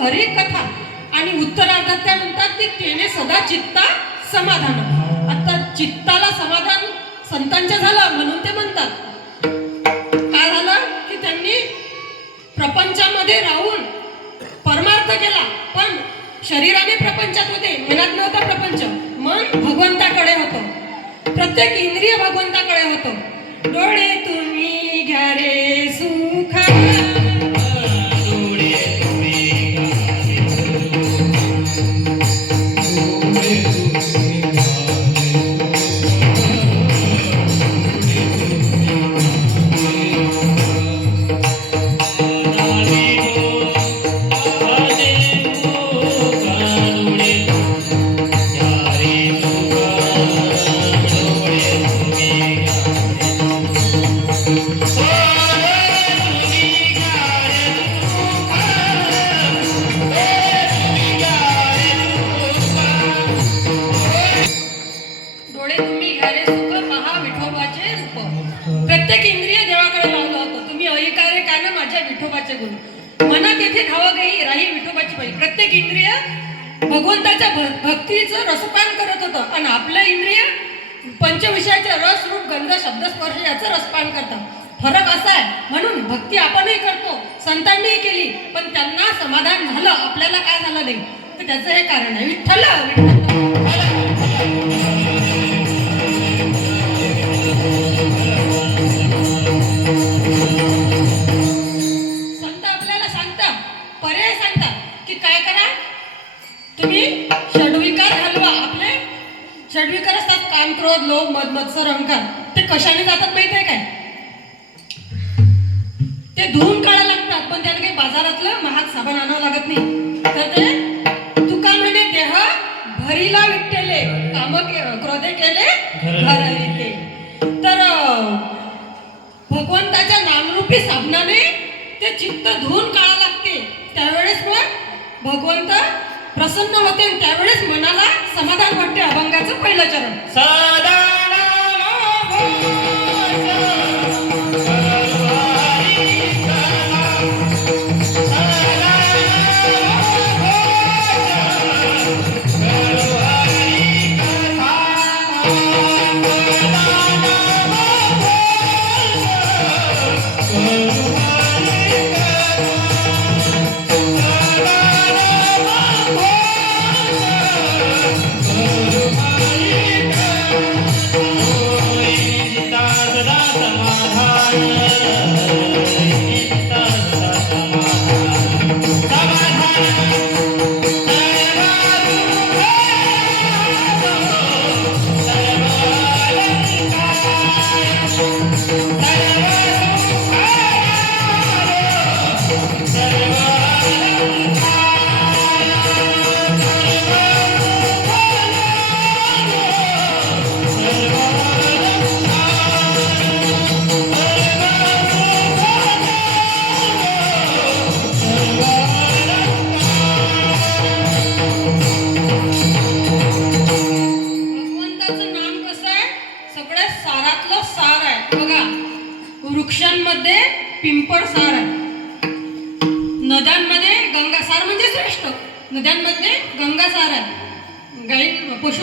हरी कथा आणि उत्तरार्धात त्या म्हणतात की तेने सदा चित्ता समाधान. आता चित्ताला समाधान संतांच्या झालं म्हणून ते म्हणतात. काय झालं? की त्यांनी प्रपंचामध्ये राहून परमार्थ केला पण शरीराने प्रपंचात होते. मनात नव्हता प्रपंच. मन भगवंताकडे होतं. प्रत्येक इंद्रिय भगवंताकडे होतं. डोळे तुम्ही घ्या रे सु पंचविषयाचे रस रूप गंध शब्द स्पर्श याचं रसपान करतात. फरक असा आहे म्हणून भक्ती आपणही करतो संतांनीही केली पण त्यांना समाधान झालं आपल्याला काय झालं नाही? तर त्याचं हे कारण आहे. विठ्ठल! संत आपल्याला सांगता पर्याय सांगता की काय करा तुम्ही षडविकार हलवा आपले षडविकार काम क्रोध लोभ मद मत्सर अहंकार ते कशाने जातात माहीत आहे काय? ते धुवून काढायला लागतात पण त्याला काही बाजारातलं महाग साबण आणावं लागत नाही. तर ते तुका म्हणे देह भरीला विठ्ठले काम के- क्रोधे केले घर तर भगवंताच्या नामरूपी साधनाने ते चित्त धुवून काढा लागते. त्यावेळेस मग भगवंत प्रसन्न होते आणि त्यावेळेस मनाला समाधान वाटते अभंगाचं पहिलं चरण.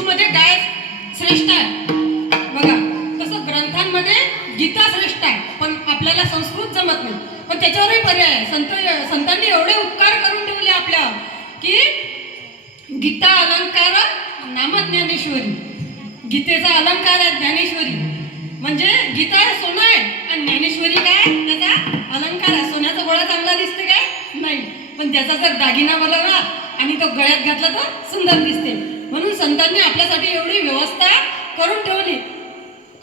मध्ये गाय श्रेष्ठ आहे. बघा तसं ग्रंथांमध्ये गीता श्रेष्ठ आहे पण आपल्याला संस्कृत जमत नाही. पण त्याच्यावरही पर्याय आहे. संत संतांनी एवढे उपकार करून ठेवले आपल्या की गीता अलंकार नाम ज्ञानेश्वरी गीतेचा अलंकार आहे ज्ञानेश्वरी. म्हणजे गीता हे सोनं आहे आणि ज्ञानेश्वरी काय त्याचा अलंकार आहे. सोन्याचा गोळा चांगला दिसते काय? नाही. पण त्याचा जर दागिना बनवला आणि तो गळ्यात घातला तर सुंदर दिसते. म्हणून संतांनी आपल्यासाठी एवढी व्यवस्था करून ठेवली.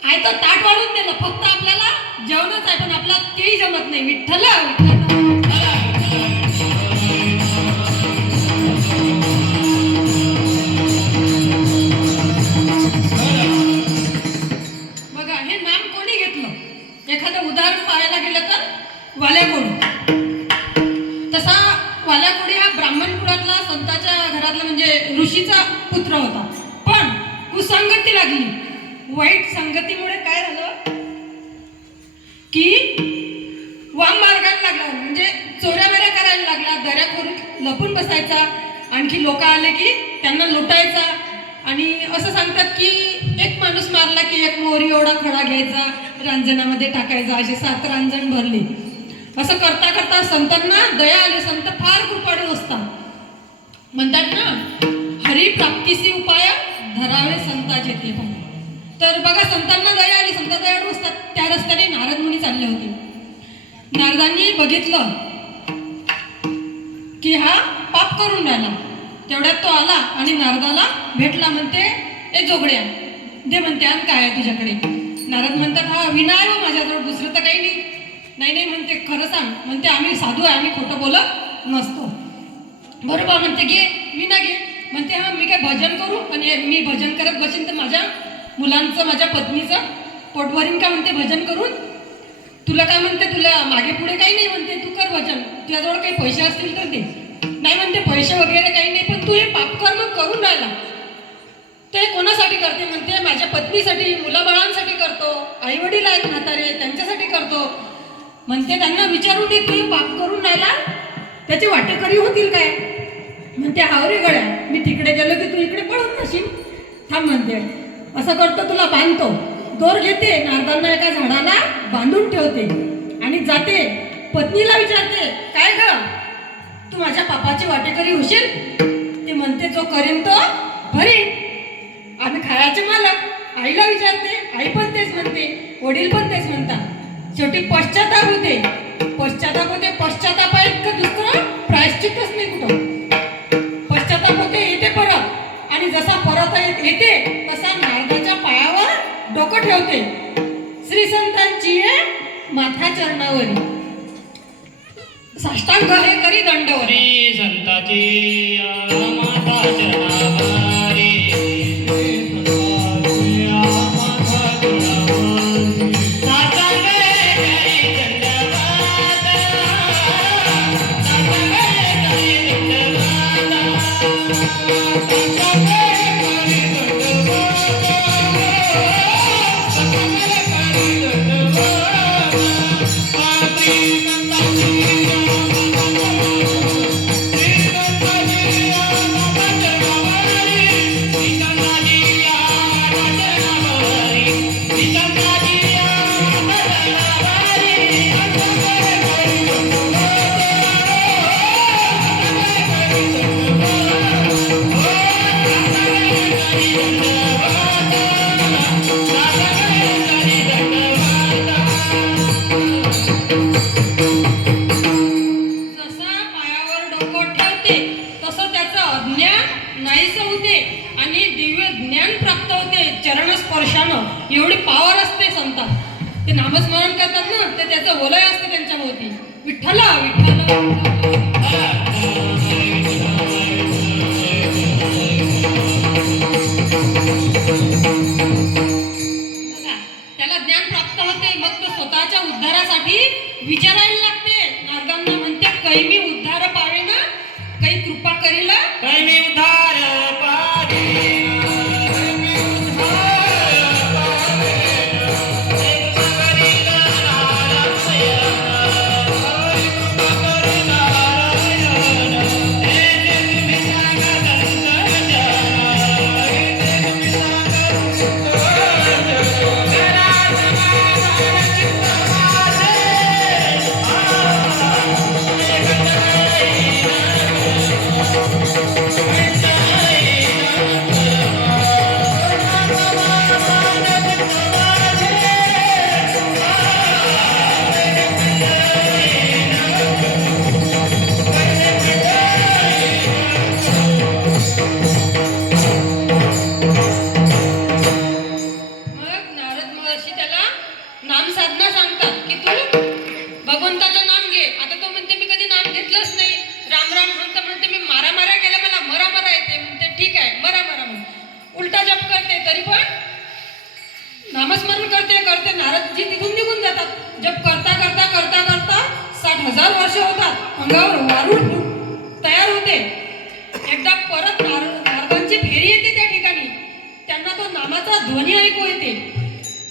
आहे तर ताट वाढून दिलं फक्त आपल्याला जेवणच आहे पण आपला तेही जमत नाही. विठ्ठल बघा हे नाम कोणी घेतलं? एखादं उदाहरण पाहायला गेलं तर वाल्याकोडी पुत्र होता. पण कुसंगती लागली. वाईट संगतीमुळे काय झालं? की वाम मार्गाला लागला. म्हणजे चोऱ्या करायला लागला. दऱ्या करून लपून बसायचा. आणखी लोक आले की त्यांना लुटायचा. आणि असं सांगतात की एक माणूस मारला की एक मोहरी एवढा खडा घ्यायचा रांजणामध्ये टाकायचा. असे सात रांजण भरले. असं करता करता संतांना दया आली. संत फार कृपाळू असतात. म्हणतात ना हरी प्राप्तीसी उपाय धरावे संताचे ते तर बघा संतांना दया आली. संत दयाळू असतात. त्या रस्त्याने नारद मुनी चालले होते. नारदांनी बघितलं की हा पाप करून राहिला. तेवढ्यात तो आला आणि नारदाला भेटला. म्हणते ए जोगड्या दे म्हणते आण काय आहे तुझ्याकडे? नारद म्हणतात हा विनाय आहे माझ्याजवळ दुसरं तर काही नाही. नाही नाही म्हणते खरं सांग. म्हणते आम्ही साधू आहे आम्ही खोटं बोलत नसतो. बरोबर म्हणते घे मी ना घे. म्हणते हा मी काय भजन करू? आणि मी भजन करत बसेन तर माझ्या मुलांचं माझ्या पत्नीचं पोटभरीन का म्हणते भजन करून? तुला काय म्हणते तुला मागे पुढे काही नाही म्हणते तू कर भजन. तुझ्याजवळ काही पैसे असतील तर दे. नाही म्हणते पैसे वगैरे काही नाही पण तू हे पापकर्म करून राहिला. ते कोणासाठी करते? म्हणते माझ्या पत्नीसाठी मुलाबाळांसाठी करतो आई वडील आहेत म्हातारे त्यांच्यासाठी करतो. म्हणते त्यांना विचारून दे तू पाप करून राहिला? त्याची वाटेकरी होतील काय? म्हणते हावरे गड्या मी तिकडे गेलो की तू इकडे पळत नशील थांब म्हणते असं करतो तुला बांधतो. दोर घेते नारदांना एका झाडाला बांधून ठेवते आणि जाते. पत्नीला विचारते काय ग? तू माझ्या पापाची वाटेकरी होशील? ते म्हणते जो करेन तो भरीन. आम्ही खायचे मालक. आईला विचारते आई पण तेच म्हणते वडील पण तेच म्हणतात. शेवटी पश्चाताप होते. पश्चाताप होते पश्चातापा इतकं दुसरं प्रायश्चितच नाही कुठं. जसा येते तसा नारदाच्या पायावर डोकं ठेवते. श्री संतांची माथा चरणावरी साष्टांग हे करी दंडवरी श्री संताची माता चरणावारी श्री संताची होतात तयार होते. एकदा परत नार नारदांची फेरी येते त्या ठिकाणी. त्यांना तो नामाचा ध्वनी ऐकू येते.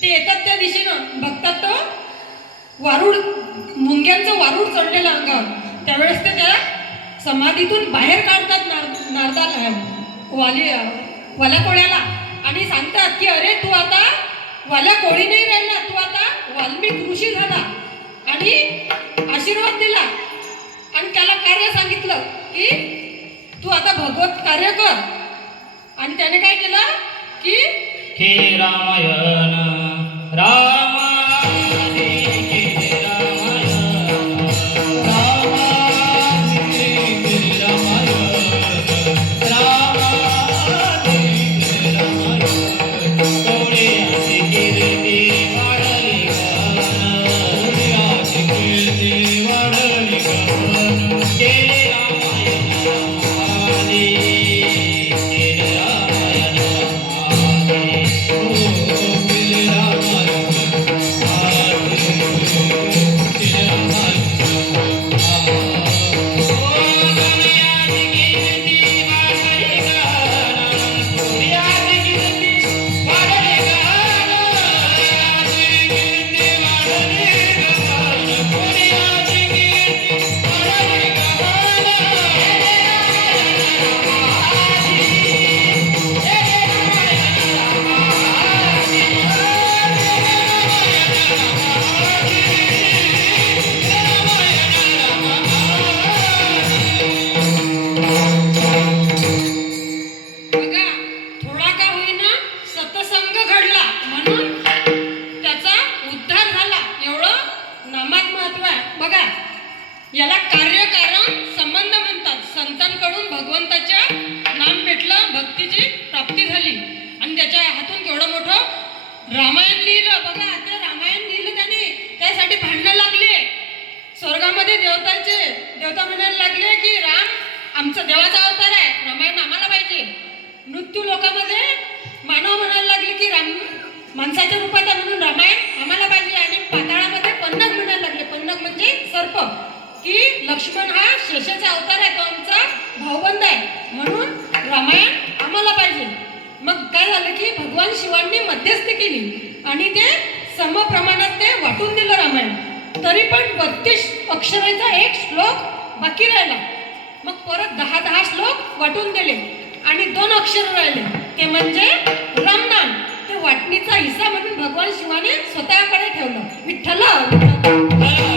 ते येतात त्या दिशेनं. बघतात तो वारूड मुंग्यांचं वारूड चढलेलं अंगावर. त्यावेळेस ते त्या समाधीतून बाहेर काढतात नार नारदाला. वाली वाल्या कोळ्याला आणि सांगतात की अरे तू आता वाल्या कोळी नाही राहिला. तू आता वाल्मिक ऋषी झाला. आणि आशीर्वाद दिला. तू आता भगवत कार्य कर. आणि त्याने काय केलं? की हे रामायण रामा याला कार्यकारण संबंध म्हणतात. संतांकडून भगवंताच्या नाम भेटलं भक्तीची प्राप्ती झाली. आणि त्याच्या हातून केवढं मोठं रामायण लिहिलं. बघा आता रामायण लिहिलं त्याने. त्यासाठी भांडणं लागले. स्वर्गामध्ये देवतांचे देवता म्हणायला लागले की राम आमचा देवाचा अवतार आहे. रामायण आम्हाला पाहिजे. मृत्यू लोकांमध्ये मानव म्हणायला लागले की राम माणसाच्या रूपात म्हणून रामायण आम्हाला पाहिजे. आणि पाताळामध्ये पन्नग म्हणायला लागले. पन्नग म्हणजे सर्प. की लक्ष्मण हा शेषाचा अवतार आहे तो आमचा भाऊबंद आहे. म्हणून रामायण आम्हाला पाहिजे. मग काय झालं की भगवान शिवांनी मध्यस्थी केली आणि ते समप्रमाणात ते वाटून दिलं रामायण. तरी पण बत्तीस अक्षराचा एक श्लोक बाकी राहिला. मग परत दहा दहा श्लोक वाटून दिले आणि दोन अक्षर राहिले. ते म्हणजे रामनाम ते वाटणीचा हिस्सा म्हणून भगवान शिवाने स्वतःकडे ठेवलं. विठ्ठल विठ्ठल.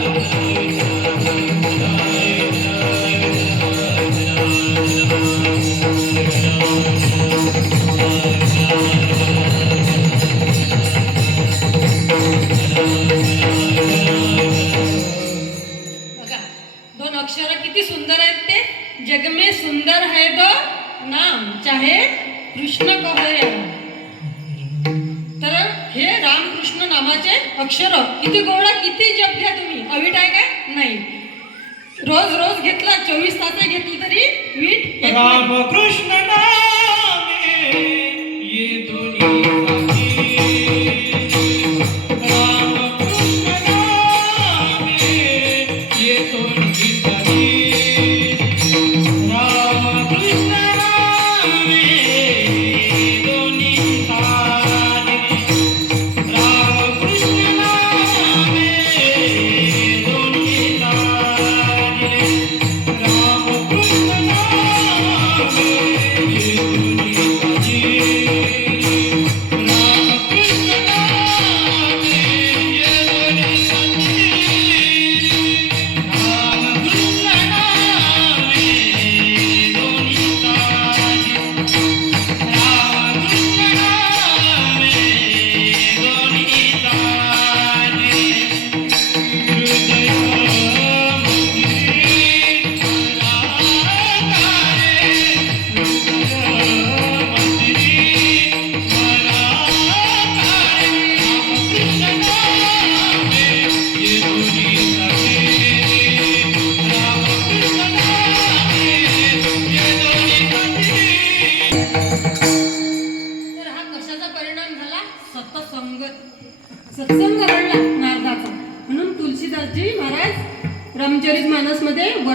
रोज रोज घेतला चोवीस तास घेतली तरी नाही. रामकृष्ण रामचरित